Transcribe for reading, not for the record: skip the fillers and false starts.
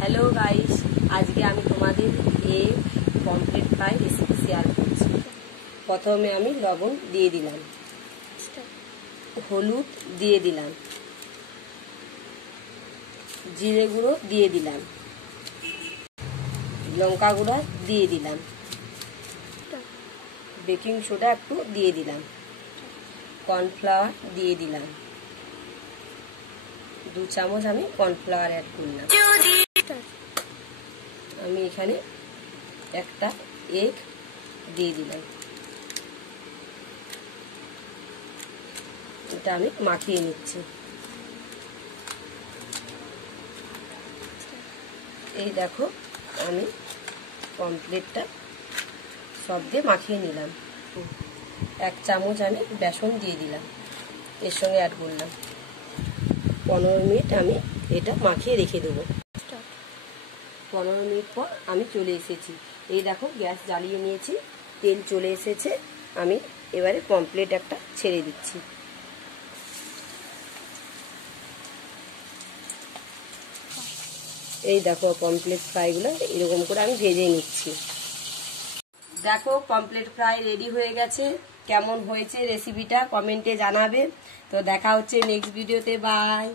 Hello guys, आज के आमी तुम्हादेर एक पमफ्रेट फ्राई रेसिपि शेयर करছি। प्रथमे आमी लवण दिए दिलाम, हलुद दिए दिलाम, जिरे गुঁড়ো दिए दिलाम, लंका गुঁড়া दिए दिलाम, बेकिंग सोडा एकटू दिए दिलाम, कॉर्नफ्लावर दिए दिलाम, 2 চামচ আমি কর্নফ্লাওয়ার অ্যাড করলাম। আমি এখানে একটা এগ দিয়ে দিলাম, এটা আমি মাখিয়ে নিচ্ছি। এই দেখো আমি কমপ্লিটটা সব দিয়ে মাখিয়ে নিলাম। 1 চামচ আমি বেসন দিয়ে দিলাম, এর সঙ্গে অ্যাড করলাম। 15 মিনিট আমি এটা মাখিয়ে রেখে দেবো। 15 মিনিট পর আমি চলে এসেছি। এই দেখো গ্যাস জ্বালিয়ে নিয়েছি, তেল চলে এসেছে। আমি এবারে পমফ্রেট একটা ছেড়ে দিচ্ছি। এই দেখো পমফ্রেট ফ্রাইগুলো এরকম করে আমি ভেজে নিচ্ছি। দেখো পমফ্রেট ফ্রাই রেডি হয়ে গেছে। কেমন হয়েছে রেসিপিটা কমেন্টে জানাবে। তো দেখা হচ্ছে নেক্সট ভিডিওতে। বাই।